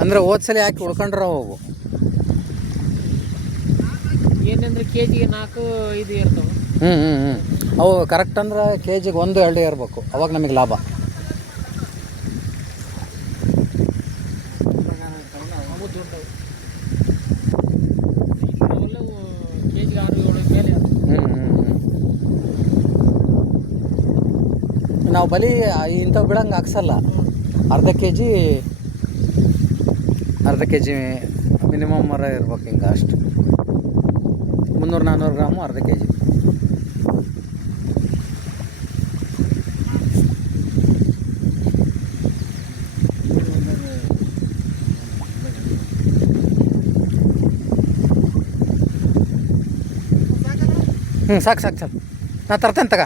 ಅಂದ್ರೆ ಹೋದ್ಸಲಿ ಹಾಕಿ ಉಳ್ಕೊಂಡ್ರ ಹೋಗು ಏನಂದ್ರೆ ಕೆ ಜಿಗೆ 4-5 ಇರ್ತವೆ. ಅವು ಕರೆಕ್ಟ್ ಅಂದ್ರೆ ಕೆ ಜಿಗೆ 1-2 ಇರಬೇಕು, ಅವಾಗ ನಮಗೆ ಲಾಭ. ಅವು ದೊಡ್ಡವು ಅವೆಲ್ಲವು ಕೆ ಜಿಗೆ 6-7 ಮೇಲೆ. ನಾವು ಬಲಿ ಇಂಥವು ಬಿಡಂಗೆ ಹಾಕ್ಸಲ್ಲ. ಅರ್ಧ ಕೆ ಜಿ ಮಿನಿಮಮ್ ಮರ ಇರ್ಬೇಕು, ಹಿಂಗೆ ಅಷ್ಟು 300-400 ಗ್ರಾಮು ಅರ್ಧ ಕೆ ಜಿ. ಸಾಕು ನಾ ತರ್ತೇನೆ ತಗ.